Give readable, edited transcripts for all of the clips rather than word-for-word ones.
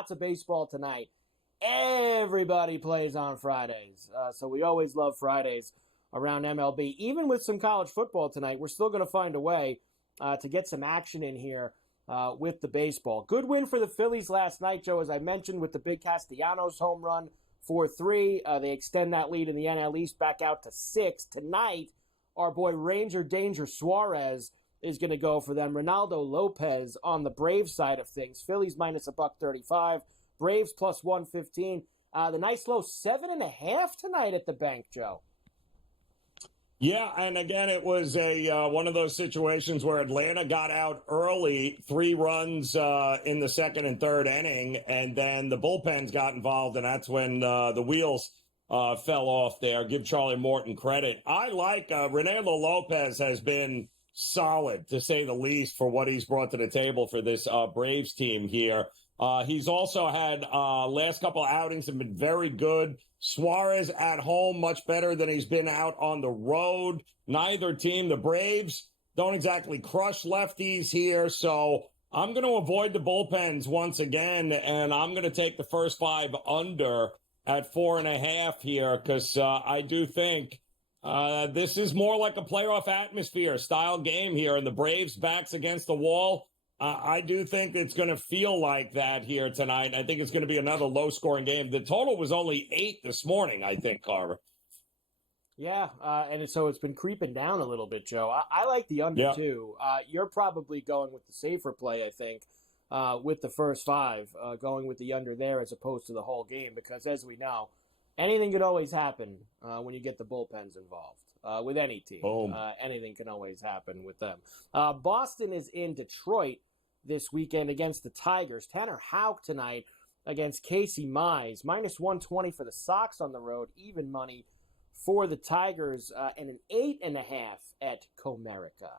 Lots of baseball tonight. Everybody plays on Fridays, so we always love Fridays around MLB. Even with some college football tonight, we're still going to find a way to get some action in here with the baseball. Good win for the Phillies last night, Joe, as I mentioned, with the big Castellanos home run, 4-3. They extend that lead in the NL East back out to 6. Tonight, our boy Ranger Danger Suarez is going to go for them. Ronaldo Lopez on the Braves side of things. Phillies minus $1.35. Braves plus 115. The nice low 7.5 tonight at the bank, Joe. Yeah, and again, it was a one of those situations where Atlanta got out early, 3 runs in the second and third inning, and then the bullpens got involved, and that's when the wheels fell off there. Give Charlie Morton credit. I like Ronaldo Lopez has been solid, to say the least, for what he's brought to the table for this Braves team here. He's also had last couple of outings have been very good. Suarez at home, much better than he's been out on the road. Neither team, the Braves, don't exactly crush lefties here. So I'm going to avoid the bullpens once again, and I'm going to take the first 5 under at 4.5 here, because I do think this is more like a playoff atmosphere style game here, and the Braves' backs against the wall. I do think it's going to feel like that here tonight. I think it's going to be another low-scoring game. The total was only 8 this morning, I think, Carver. Yeah, and so it's been creeping down a little bit, Joe. I like the under, too. You're probably going with the safer play, I think, with the first 5, going with the under there as opposed to the whole game, because as we know, anything could always happen when you get the bullpens involved with any team. Anything can always happen with them. Boston is in Detroit this weekend against the Tigers. Tanner Houck tonight against Casey Mize. Minus 120 for the Sox on the road. Even money for the Tigers, and an 8.5 at Comerica.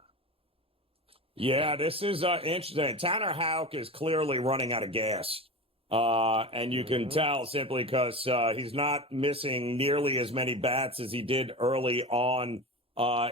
Yeah, this is interesting. Tanner Houck is clearly running out of gas. And you can tell simply because he's not missing nearly as many bats as he did early on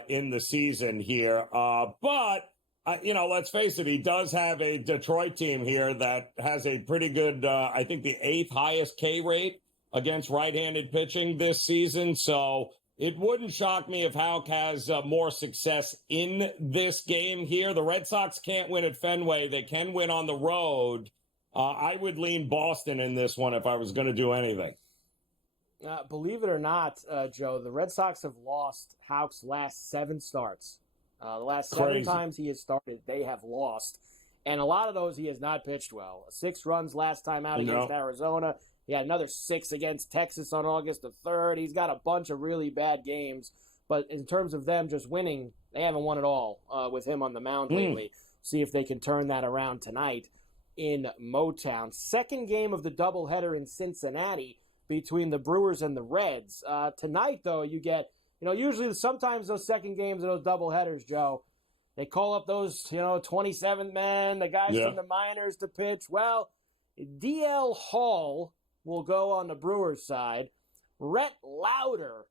in the season here. But let's face it, he does have a Detroit team here that has a pretty good, I think the 8th highest K rate against right-handed pitching this season. So it wouldn't shock me if Houck has more success in this game here. The Red Sox can't win at Fenway. They can win on the road. I would lean Boston in this one if I was going to do anything. Believe it or not, Joe, the Red Sox have lost Houck's last 7 starts. The last 7 times he has started, they have lost. And a lot of those he has not pitched well. 6 runs last time out against Arizona. He had another 6 against Texas on August the 3rd. He's got a bunch of really bad games. But in terms of them just winning, they haven't won at all with him on the mound lately. See if they can turn that around tonight in Motown. Second game of the doubleheader in Cincinnati between the Brewers and the Reds. Tonight, though, you get, usually sometimes those second games of those doubleheaders, Joe, they call up those, 27th men, the guys from the minors to pitch. Well, DL Hall will go on the Brewers side. Rhett Lauder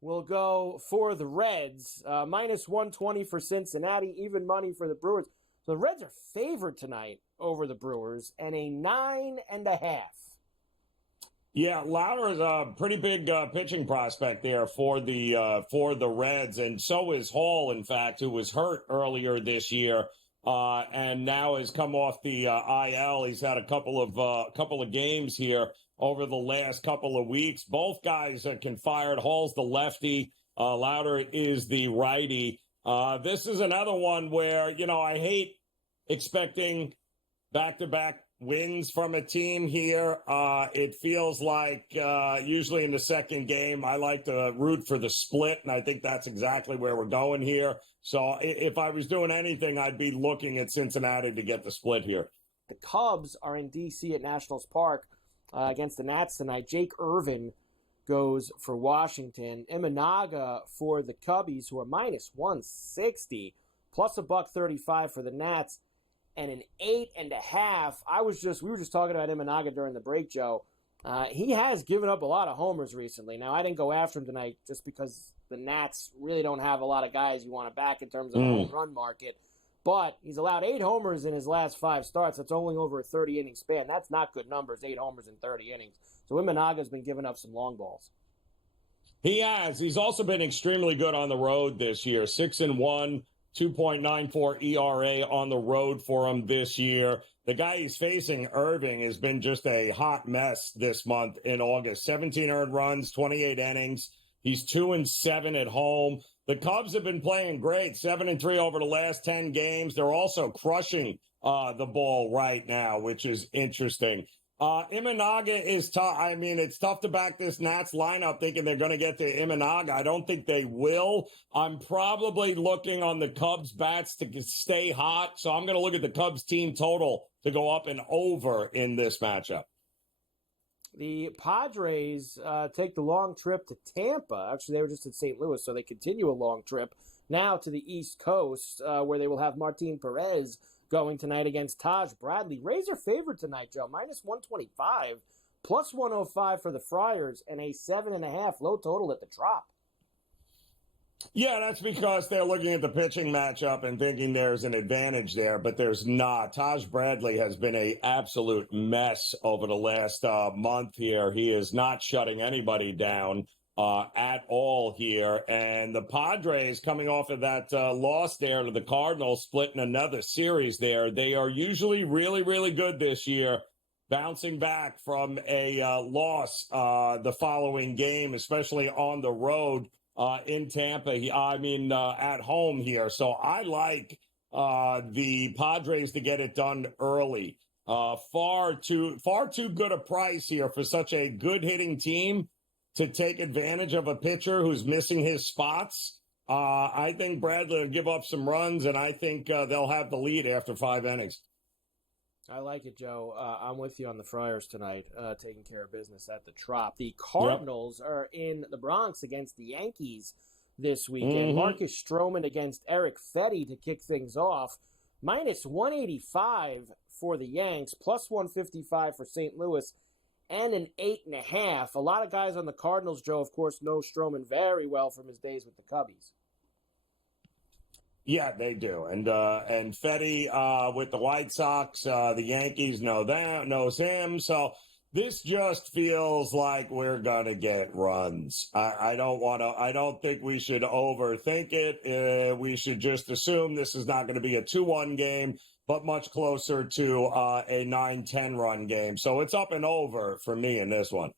will go for the Reds. Minus 120 for Cincinnati, even money for the Brewers. So the Reds are favored tonight over the Brewers, and a 9.5. Yeah, Lauder is a pretty big pitching prospect there for the Reds, and so is Hall, in fact, who was hurt earlier this year, and now has come off the IL. He's had a couple of games here over the last couple of weeks. Both guys can fire. Hall's the lefty. Lauder is the righty. This is another one where, I hate expecting back-to-back wins from a team here. It feels like usually in the second game, I like to root for the split, and I think that's exactly where we're going here. So if I was doing anything, I'd be looking at Cincinnati to get the split here. The Cubs are in D.C. at Nationals Park against the Nats tonight. Jake Irvin goes for Washington. Imanaga for the Cubbies, who are minus 160, plus $1.35 for the Nats, and an 8.5. We were just talking about Imanaga during the break, Joe. He has given up a lot of homers recently. Now, I didn't go after him tonight just because the Nats really don't have a lot of guys you want to back in terms of the home run market. But he's allowed 8 homers in his last 5 starts. That's only over a 30-inning span. That's not good numbers, 8 homers in 30 innings. So Imanaga's been giving up some long balls. He has. He's also been extremely good on the road this year. 6-1, 2.94 ERA on the road for him this year. The guy he's facing, Irving, has been just a hot mess this month in August. 17 earned runs, 28 innings. He's 2-7 at home. The Cubs have been playing great, 7-3 over the last 10 games. They're also crushing the ball right now, which is interesting. Imanaga is tough. I mean, it's tough to back this Nats lineup thinking they're going to get to Imanaga. I don't think they will. I'm probably looking on the Cubs bats to stay hot, so I'm going to look at the Cubs team total to go up and over in this matchup. The Padres take the long trip to Tampa. Actually, they were just in St. Louis, so they continue a long trip now to the East Coast, where they will have Martin Perez going tonight against Taj Bradley. Rays are favored tonight, Joe, -125, +105 for the Friars, and a 7.5 low total at the Trop. Yeah, that's because they're looking at the pitching matchup and thinking there's an advantage there, but there's not. Taj Bradley has been an absolute mess over the last month here. He is not shutting anybody down at all here. And the Padres, coming off of that loss there to the Cardinals, splitting another series there, they are usually really, really good this year, bouncing back from a loss the following game, especially on the road. In Tampa, at home here. So I like the Padres to get it done early. Far too good a price here for such a good hitting team to take advantage of a pitcher who's missing his spots. I think Bradley will give up some runs, and I think they'll have the lead after 5 innings. I like it, Joe. I'm with you on the Friars tonight, taking care of business at the Trop. The Cardinals are in the Bronx against the Yankees this weekend. Marcus Stroman against Eric Fetty to kick things off. -185 for the Yanks, +155 for St. Louis, and an 8.5. A lot of guys on the Cardinals, Joe, of course, know Stroman very well from his days with the Cubbies. Yeah, they do. And Fetty with the White Sox, the Yankees knows him. So this just feels like we're going to get runs. I don't think we should overthink it. We should just assume this is not going to be a 2-1 game, but much closer to a 9-10 run game. So it's up and over for me in this one.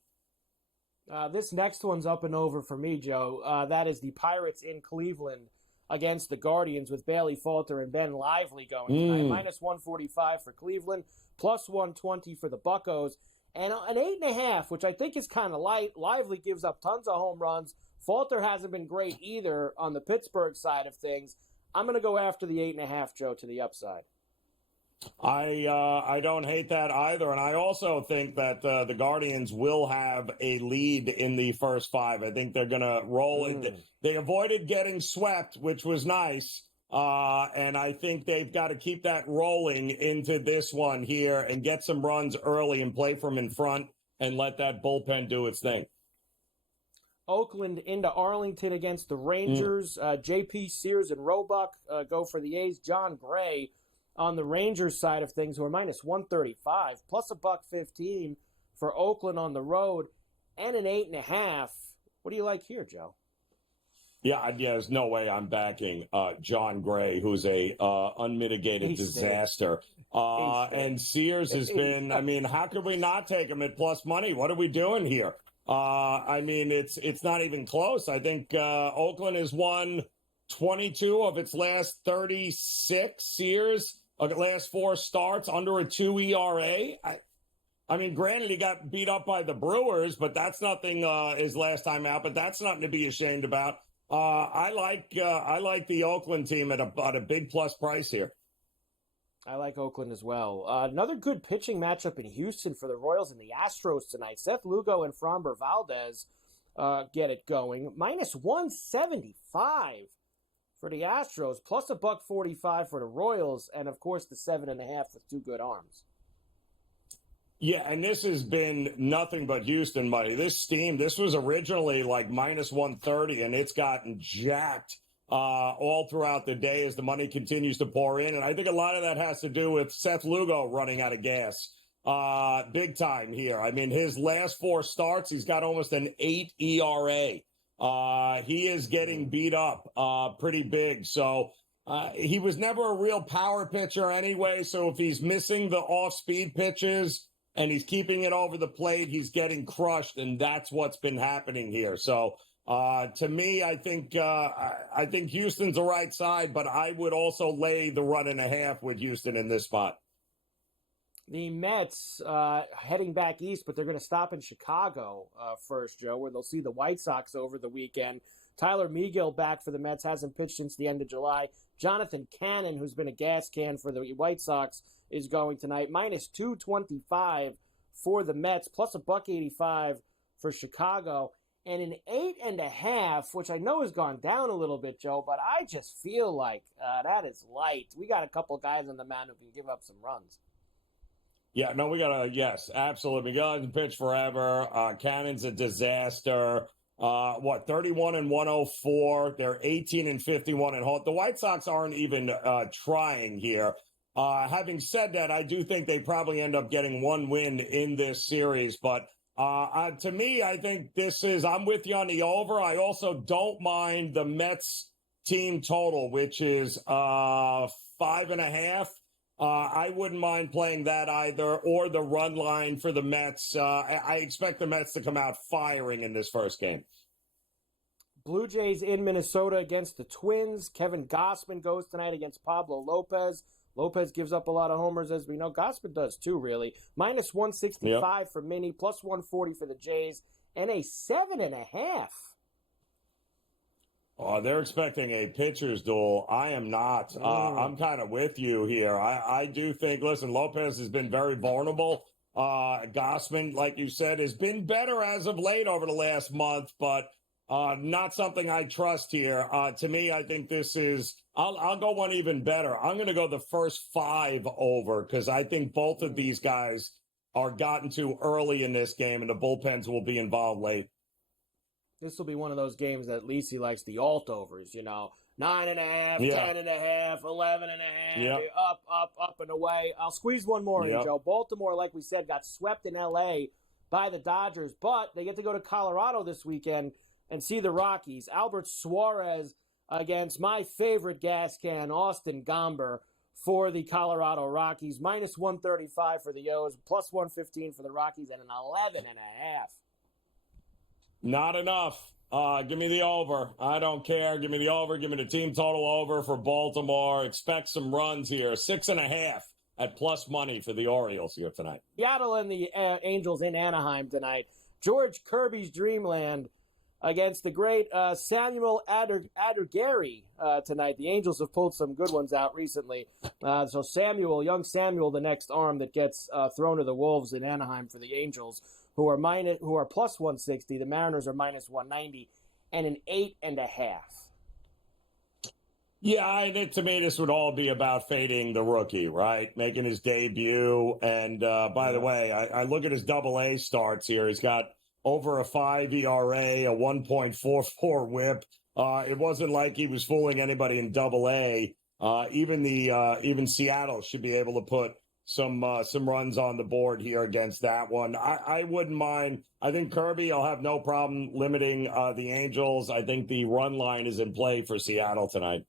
This next one's up and over for me, Joe. That is the Pirates in Cleveland against the Guardians with Bailey Falter and Ben Lively going tonight. -145 for Cleveland, +120 for the Buccos, and an 8.5, which I think is kind of light. Lively gives up tons of home runs. Falter hasn't been great either on the Pittsburgh side of things. I'm going to go after the 8.5, Joe, to the upside. I don't hate that either, and I also think that the Guardians will have a lead in the first 5. I think they're going to roll it. They avoided getting swept, which was nice, and I think they've got to keep that rolling into this one here and get some runs early and play from in front and let that bullpen do its thing. Oakland into Arlington against the Rangers. J.P. Sears and Roebuck go for the A's. John Gray on the Rangers side of things, who are -135, plus $1.15 for Oakland on the road, and an 8.5. What do you like here, Joe? Yeah, there's no way I'm backing John Gray, who's a unmitigated disaster. And Sears has been, how could we not take him at plus money? What are we doing here? It's not even close. I think Oakland has won 22 of its last 36 years, last 4 starts under a 2 ERA. Granted, he got beat up by the Brewers, but that's nothing his last time out, but that's nothing to be ashamed about. I like the Oakland team at a big plus price here. I like Oakland as well. Another good pitching matchup in Houston for the Royals and the Astros tonight. Seth Lugo and Framber Valdez get it going. -175 for the Astros, plus $1.45 for the Royals, and of course the 7.5 with 2 good arms. Yeah, and this has been nothing but Houston money. This was originally like -130, and it's gotten jacked all throughout the day as the money continues to pour in. And I think a lot of that has to do with Seth Lugo running out of gas big time here. I mean, his last 4 starts, he's got almost an 8 ERA. He is getting beat up pretty big. So he was never a real power pitcher anyway. So if he's missing the off-speed pitches and he's keeping it over the plate, he's getting crushed. And that's what's been happening here. So to me, I think Houston's the right side, but I would also lay the 1.5 with Houston in this spot. The Mets heading back east, but they're going to stop in Chicago first, Joe, where they'll see the White Sox over the weekend. Tyler Megill back for the Mets, hasn't pitched since the end of July. Jonathan Cannon, who's been a gas can for the White Sox, is going tonight. Minus 225 for the Mets, plus $1.85 for Chicago. And an 8.5, which I know has gone down a little bit, Joe, but I just feel like that is light. We got a couple guys on the mound who can give up some runs. Yeah, no, we got to, yes, absolutely. Miguel hasn't pitched forever. Cannon's a disaster. 31 and 104. They're 18 and 51 at home. The White Sox aren't even trying here. Having said that, I do think they probably end up getting 1 win in this series. But to me, I think I'm with you on the over. I also don't mind the Mets team total, which is 5.5. I wouldn't mind playing that either, or the run line for the Mets. I expect the Mets to come out firing in this first game. Blue Jays in Minnesota against the Twins. Kevin Gausman goes tonight against Pablo Lopez. Lopez gives up a lot of homers, as we know. Gausman does too, really. Minus 165 for Minnie, plus 140 for the Jays, and a 7.5. Oh, they're expecting a pitcher's duel. I am not. I'm kind of with you here. I do think, listen, Lopez has been very vulnerable. Gausman, like you said, has been better as of late over the last month, but not something I trust here. To me, I think this is, I'll go one even better. I'm going to go the first 5 over because I think both of these guys are gotten to early in this game and the bullpens will be involved late. This will be one of those games that Lisi likes the alt overs, 9.5, 10.5, 11.5, up and away. I'll squeeze one more in, Joe. Baltimore, like we said, got swept in L.A. by the Dodgers, but they get to go to Colorado this weekend and see the Rockies. Albert Suarez against my favorite gas can, Austin Gomber, for the Colorado Rockies. Minus 135 for the O's, plus 115 for the Rockies, and an 11.5. Not enough. Give me the over. I don't care. Give me the over. Give me the team total over for Baltimore. Expect some runs here. 6.5 at plus money for the Orioles here tonight. Seattle and the Angels in Anaheim tonight. George Kirby's Dreamland against the great Samuel Addergary tonight. The Angels have pulled some good ones out recently. So young Samuel, the next arm that gets thrown to the Wolves in Anaheim for the Angels, who are plus 160. The Mariners are minus 190, and an 8.5. Yeah, to me, this would all be about fading the rookie, right? Making his debut. And by the way, I look at his AA starts here. He's got over a 5 ERA, a 1.44 whip. It wasn't like he was fooling anybody in AA. Even Seattle should be able to put some runs on the board here against that one. I wouldn't mind. I think Kirby will have no problem limiting the Angels. I think the run line is in play for Seattle tonight.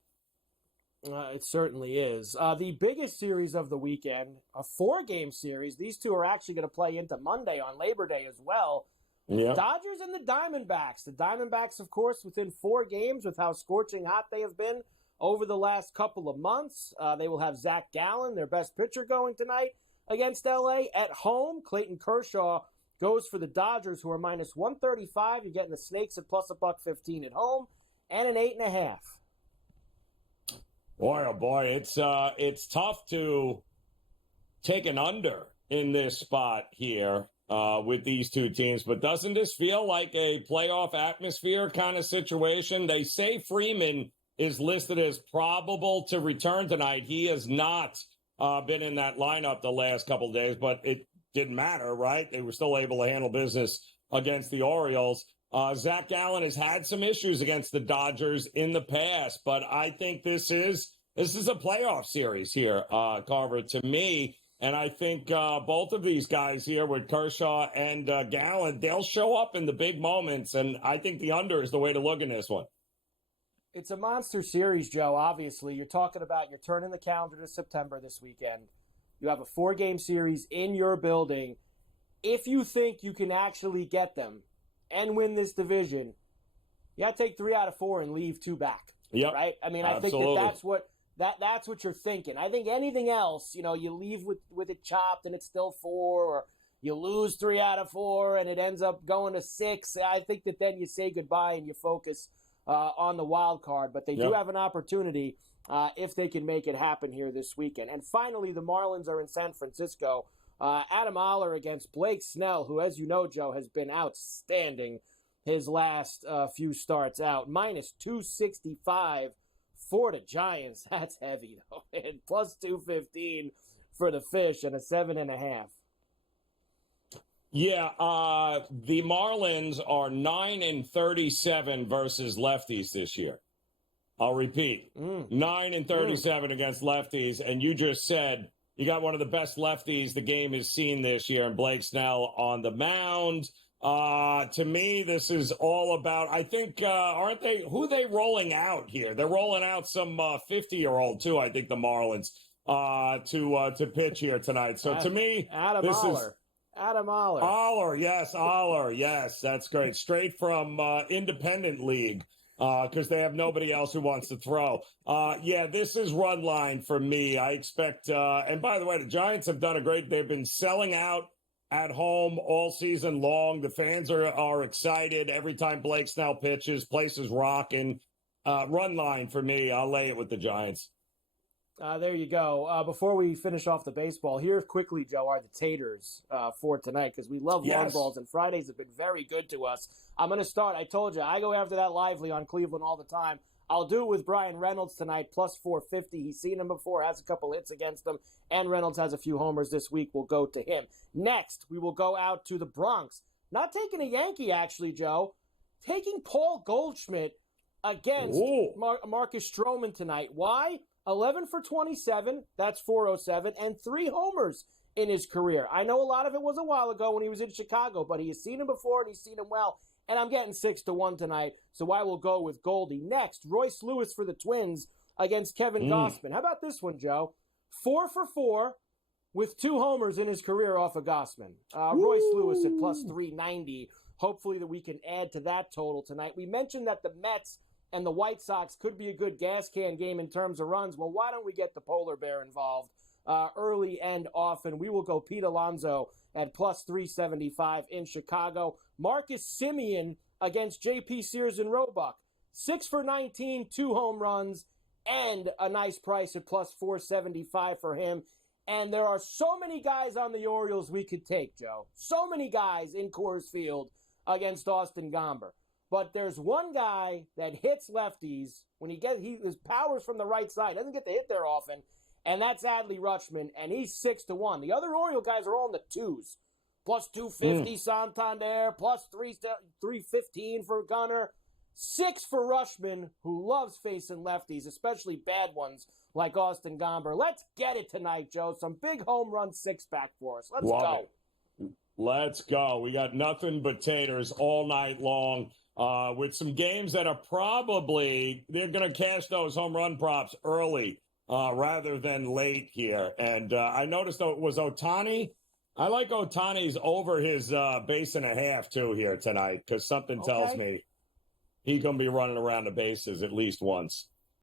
It certainly is. The biggest series of the weekend, a 4-game series. These two are actually going to play into Monday on Labor Day as well. Yeah. Dodgers and the Diamondbacks. The Diamondbacks, of course, within 4 games with how scorching hot they have been over the last couple of months. They will have Zach Gallen, their best pitcher, going tonight against L.A. At home, Clayton Kershaw goes for the Dodgers, who are minus 135. You're getting the Snakes at plus $1.15 at home, and an 8.5. Boy, oh boy, it's tough to take an under in this spot here with these two teams. But doesn't this feel like a playoff atmosphere kind of situation? They say Freeman is listed as probable to return tonight. He has not been in that lineup the last couple of days, but it didn't matter, right? They were still able to handle business against the Orioles. Zach Gallen has had some issues against the Dodgers in the past, but I think this is a playoff series here, Carver, to me. And I think both of these guys here with Kershaw and Gallen, they'll show up in the big moments. And I think the under is the way to look in this one. It's a monster series, Joe, obviously. You're talking about you're turning the calendar to September this weekend. You have a 4-game series in your building. If you think you can actually get them and win this division, you got to take 3 out of 4 and leave 2 back. Yep. Right? I mean, I Absolutely. think that's what you're thinking. I think anything else, you leave with it chopped and it's still 4, or you lose 3 out of 4 and it ends up going to 6. I think that then you say goodbye and you focus on the wild card. But they do have an opportunity if they can make it happen here this weekend. And finally, the Marlins are in San Francisco. Adam Oller against Blake Snell, who, as you know, Joe, has been outstanding his last few starts out. Minus 265 for the Giants. That's heavy, though. And plus 215 for the Fish and a 7.5. Yeah, the Marlins are 9-37 versus lefties this year. I'll repeat, 9-37 against lefties, and you just said you got one of the best lefties the game has seen this year, and Blake Snell on the mound. To me, this is all about, I think, aren't they, who are they rolling out here? They're rolling out some 50-year-old, too, I think, the Marlins, to pitch here tonight. So to me, Adam Oller. Yes, that's great. Straight from Independent League, because they have nobody else who wants to throw. This is run line for me. I expect, and by the way, the Giants have done they've been selling out at home all season long. The fans are excited every time Blake Snell pitches. Place is rocking. Run line for me. I'll lay it with the Giants. There you go. Before we finish off the baseball, here quickly, Joe, are the taters for tonight, because we love long balls, and Fridays have been very good to us. I'm going to start. I told you, I go after that lively on Cleveland all the time. I'll do it with Brian Reynolds tonight, plus 450. He's seen him before, has a couple hits against him, and Reynolds has a few homers this week. We'll go to him. Next, we will go out to the Bronx. Not taking a Yankee, actually, Joe. Taking Paul Goldschmidt against Marcus Stroman tonight. Why? 11 for 27, that's 407, and 3 homers in his career. I know a lot of it was a while ago when he was in Chicago, but he has seen him before and he's seen him well. And I'm getting 6-1 tonight, so I will go with Goldie. Next, Royce Lewis for the Twins against Kevin Gausman. How about this one, Joe? 4 for 4 with 2 homers in his career off of Gausman. Royce Lewis at plus 390. Hopefully that we can add to that total tonight. We mentioned that the Mets and the White Sox could be a good gas can game in terms of runs. Well, why don't we get the polar bear involved early and often? We will go Pete Alonso at plus 375 in Chicago. Marcus Semien against J.P. Sears and Roebuck. 6 for 19, 2 home runs, and a nice price at plus 475 for him. And there are so many guys on the Orioles we could take, Joe. So many guys in Coors Field against Austin Gomber. But there's one guy that hits lefties when his power's from the right side. Doesn't get to hit there often, and that's Adley Rutschman, and he's 6-1. The other Oriole guys are all in the 2s. Plus 250 Santander, plus 315 for Gunnar. 6 for Rutschman, who loves facing lefties, especially bad ones like Austin Gomber. Let's get it tonight, Joe. Some big home run 6-pack for us. Let's go. Let's go. We got nothing but taters all night long. With some games that are they're going to cash those home run props early rather than late here. And I noticed, though, it was Ohtani. I like Ohtani's over his base and a half, too, here tonight, because something tells me he's going to be running around the bases at least once.